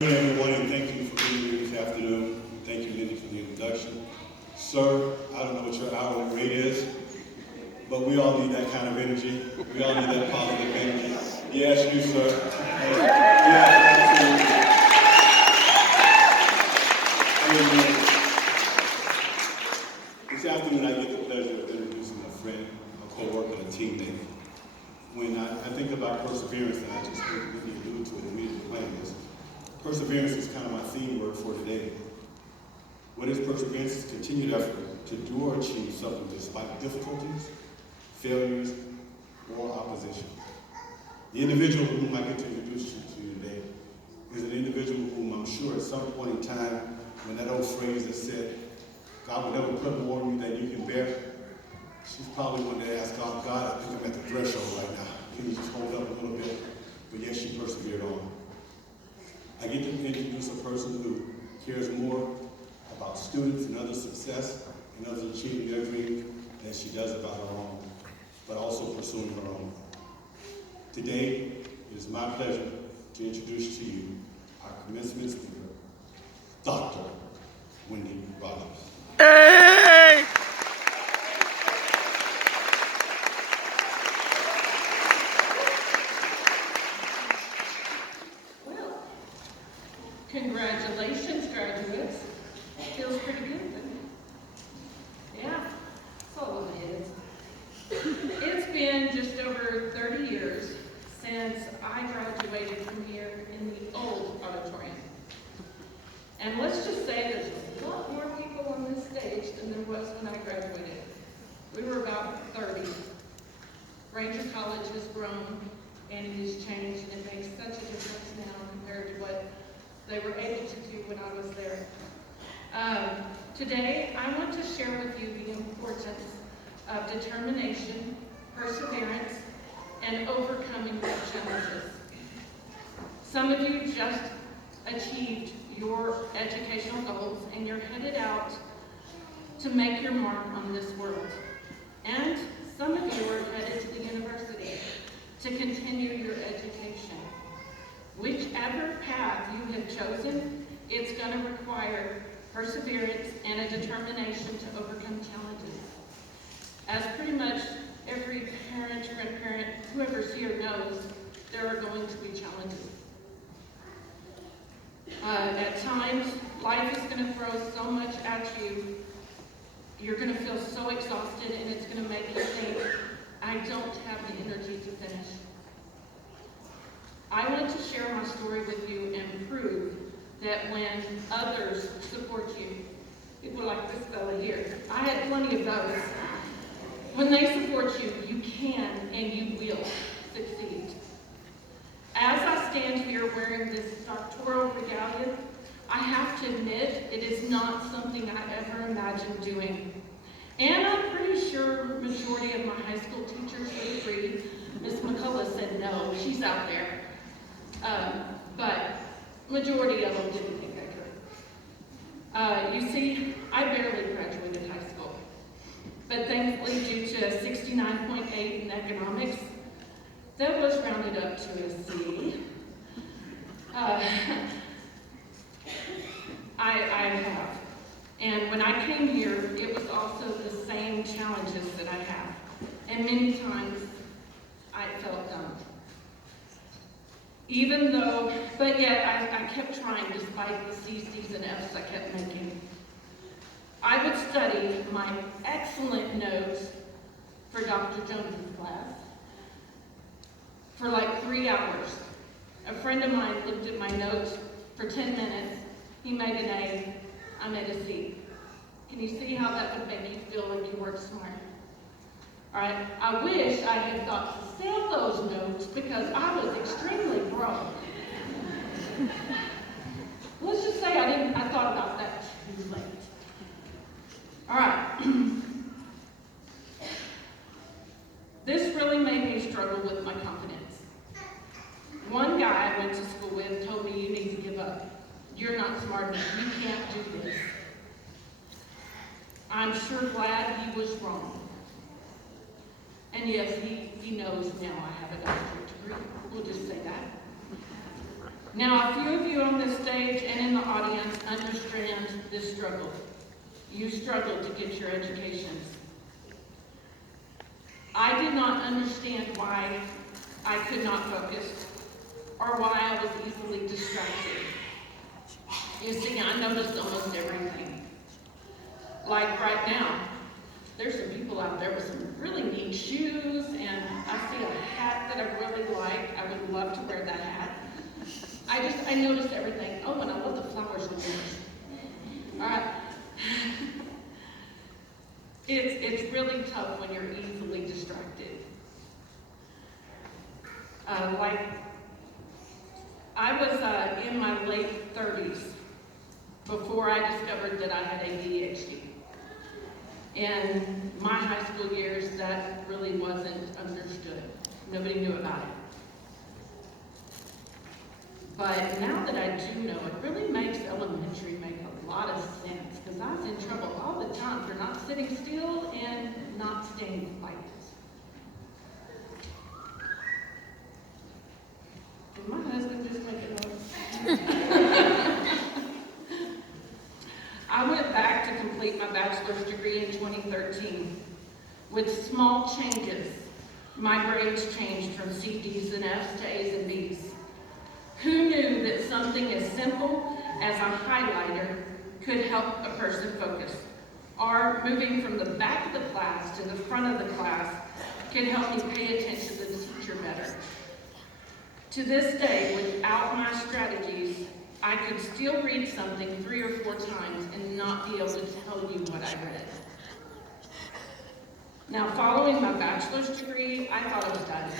Good everyone, and thank you for being here this afternoon. Thank you, Lindy, for the introduction. Sir, I don't know what your hourly rate is, but we all need that kind of energy. We all need that positive energy. Yes, you, sir. Yes, absolutely. This afternoon, I get the pleasure of introducing a friend, a co-worker, and a teammate. When I think about perseverance, and I just think Lindy alluded to it immediately playing this, perseverance is kind of my theme word for today. What is perseverance? Is continued effort to do or achieve something despite difficulties, failures, or opposition. The individual whom I get to introduce you to today is an individual whom I'm sure at some point in time, when that old phrase that said, God will never put more on you than you can bear, she's probably one to ask God, I think I'm at the threshold right now. Can you just hold up a little bit? But yes, she persevered on. I get to introduce a person who cares more about students and others' success and others achieving their dreams than she does about her own, but also pursuing her own. Today, it is my pleasure to introduce to you our commencement speaker, Dr. Wendy Rogers. Hey! Congratulations, graduates. Feels pretty good, doesn't it? Yeah, that's all it is. It's been just over 30 years since I graduated from here in the old auditorium. And let's just say there's a lot more people on this stage than there was when I graduated. We were about 30. Ranger College has grown and it has changed, and it makes such a difference now compared to what they were able to do when I was there. Today, I want to share with you the importance of determination, perseverance, and overcoming challenges. Some of you just achieved your educational goals and you're headed out to make your mark on this world. And some of you are headed to the university to continue your education. Whichever path you have chosen, it's going to require perseverance and a determination to overcome challenges. As pretty much every parent, grandparent, whoever's here knows, there are going to be challenges. At times, life is going to throw so much at you, you're going to feel so exhausted, and it's going to make you think, I don't have the energy to finish. I want to share my story with you and prove that when others support you, people like this fella here, I had plenty of those. When they support you, you can and you will succeed. As I stand here wearing this doctoral regalia, I have to admit it is not something I ever imagined doing. And I'm pretty sure the majority of my high school teachers would agree. Miss McCullough said no, she's out there. But majority of them didn't think I could. You see, I barely graduated high school. But thankfully, due to a 69.8 in economics, that was rounded up to a C. I have. And when I came here, it was also the same challenges that I have. And many times, I felt dumb. But yet I kept trying despite the C's, D's, and F's I kept making. I would study my excellent notes for Dr. Jones' class for like 3 hours. A friend of mine looked at my notes for 10 minutes. He made an A, I made a C. Can you see how that would make you feel like you worked smart? All right, I wish I had thought to sell those notes because I was extremely broke. Let's just say I thought about that too late. All right. This really made me struggle with my confidence. One guy I went to school with told me you need to give up. You're not smart enough. You can't do this. I'm sure glad he was wrong. And yes, he knows now I have a doctorate degree. We'll just say that. Now, a few of you on this stage and in the audience understand this struggle. You struggled to get your educations. I did not understand why I could not focus or why I was easily distracted. You see, I noticed almost everything. Like right now, there's some people out there with some really neat shoes, and I see a hat that I really like. I would love to wear that hat. I noticed everything. Oh, and I love the flowers on yours. All right. It's really tough when you're easily distracted. Like, I was in my late 30s before I discovered that I had ADHD. In my high school years, that really wasn't understood. Nobody knew about it. But now that I do know, it really makes elementary make a lot of sense, because I was in trouble all the time for not sitting still and not staying quiet. Did my husband just make it up? I went back to complete my bachelor's degree in 2013. With small changes, my grades changed from C, D's, and F's to A's and B's. Who knew that something as simple as a highlighter could help a person focus? Or moving from the back of the class to the front of the class could help me pay attention to the teacher better. To this day, without my strategies, I could still read something 3 or 4 times and not be able to tell you what I read. Now, following my bachelor's degree, I thought I was done.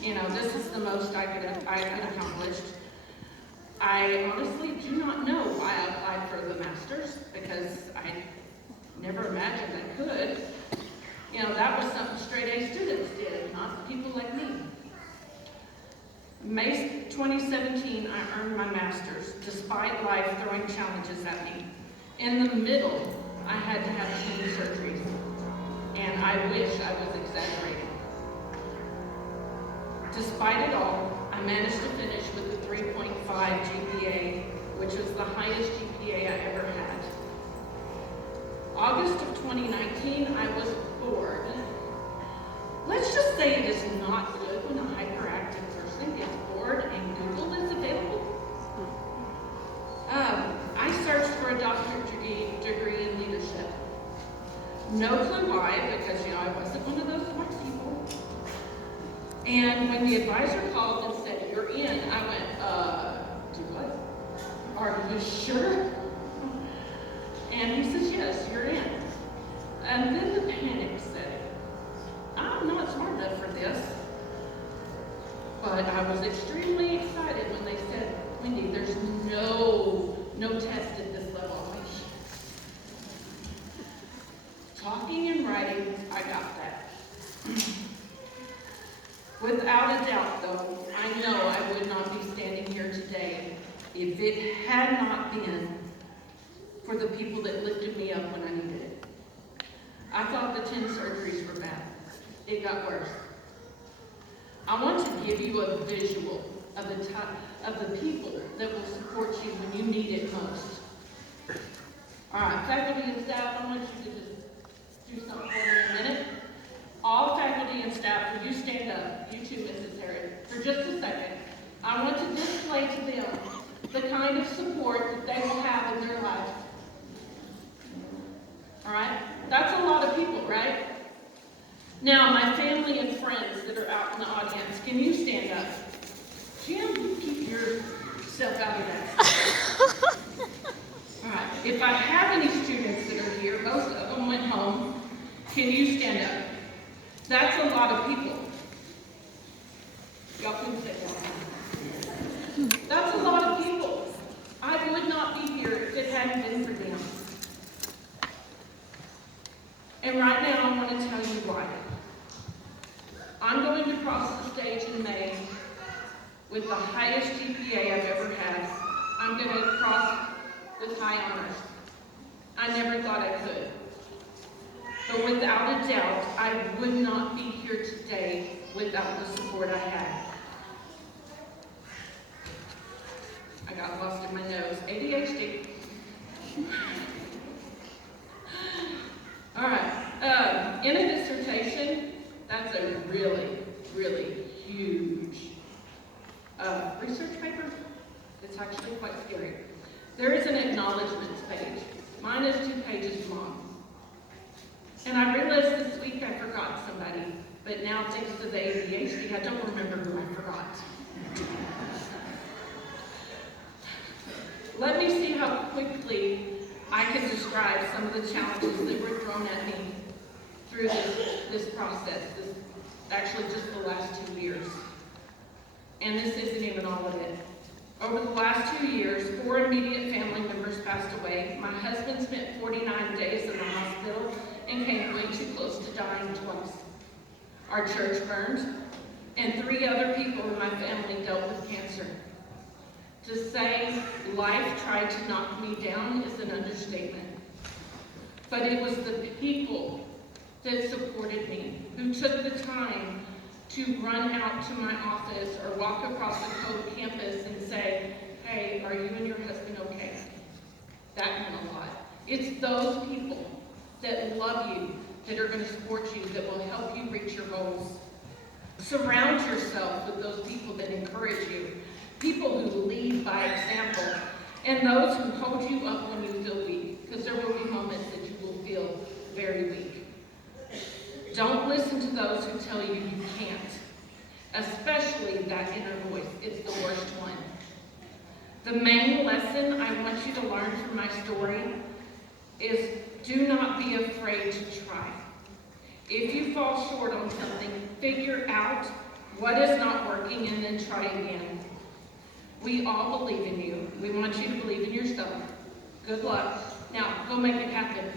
You know, this is the most I could accomplish. I honestly do not know why I applied for the master's, because I never imagined I could. You know, that was something straight A students did, not people like me. May 2017, I earned my master's, despite life throwing challenges at me. In the middle, I had to have 10 surgeries, and I wish I was exaggerating. Despite it all, I managed to finish with a 3.5 GPA, which was the highest GPA I ever had. August of 2019, I was bored. Let's just say it is not good when a hyperactive person gets bored and Google is available. I searched for a doctorate degree in leadership. No clue why, because, you know, I wasn't one of those smart people. And when the advisor called and said, "You're in," I went, do what? Are you sure? And he says, "Yes, you're in." And then the panic set in. I'm not smart enough for this. But I was extremely excited when they said, "Wendy, there's no test at this level." Talking and writing, I got that. Without a doubt, though, I know I would not be standing here today if it had not been for the people that lifted me up when I needed it. I thought the 10 surgeries were bad. It got worse. I want to give you a visual of the people that will support you when you need it most. All right, faculty and staff, I want you to just do something for me in a minute. All faculty and staff, will you stand up, you too, Mrs. Harris, for just a second. I want to display to them the kind of support that they will have in their life. All right? That's a lot of people, right? Now, my family and friends that are out in the audience, can you stand up? Jim, you keep yourself out of that. All right. If I have any students that are here, most of them went home. Can you stand up? That's a lot of people. Y'all couldn't say that. That's a lot of people. I would not be here if it hadn't been for them. And right now, I want to tell you why. I'm going to cross the stage in May with the highest GPA I've ever had. I'm going to cross with high honors. I never thought I could. But without a doubt, I would not be here today without the support I had. got lost in my nose. ADHD. All right. In a dissertation, that's a really, really huge research paper. It's actually quite scary. There is an acknowledgments page. Mine is 2 pages long. And I realized this week I forgot somebody, but now thanks to the ADHD, I don't remember who I forgot. Let me see how quickly I can describe some of the challenges that were thrown at me through this process, actually just the last 2 years. And this isn't even all of it. Over the last 2 years, 4 immediate family members passed away. My husband spent 49 days in the hospital and came way too close to dying twice. Our church burned, and 3 other people in my family dealt with cancer. To say life tried to knock me down is an understatement. But it was the people that supported me, who took the time to run out to my office or walk across the Code campus and say, hey, are you and your husband okay? That meant a lot. It's those people that love you, that are going to support you, that will help you reach your goals. Surround yourself with those people that encourage you, people who lead by example, and those who hold you up when you feel weak, because there will be moments that you will feel very weak. Don't listen to those who tell you you can't, especially that inner voice. It's the worst one. The main lesson I want you to learn from my story is do not be afraid to try. If you fall short on something, figure out what is not working and then try again. We all believe in you. We want you to believe in yourself. Good luck. Now, go make it happen.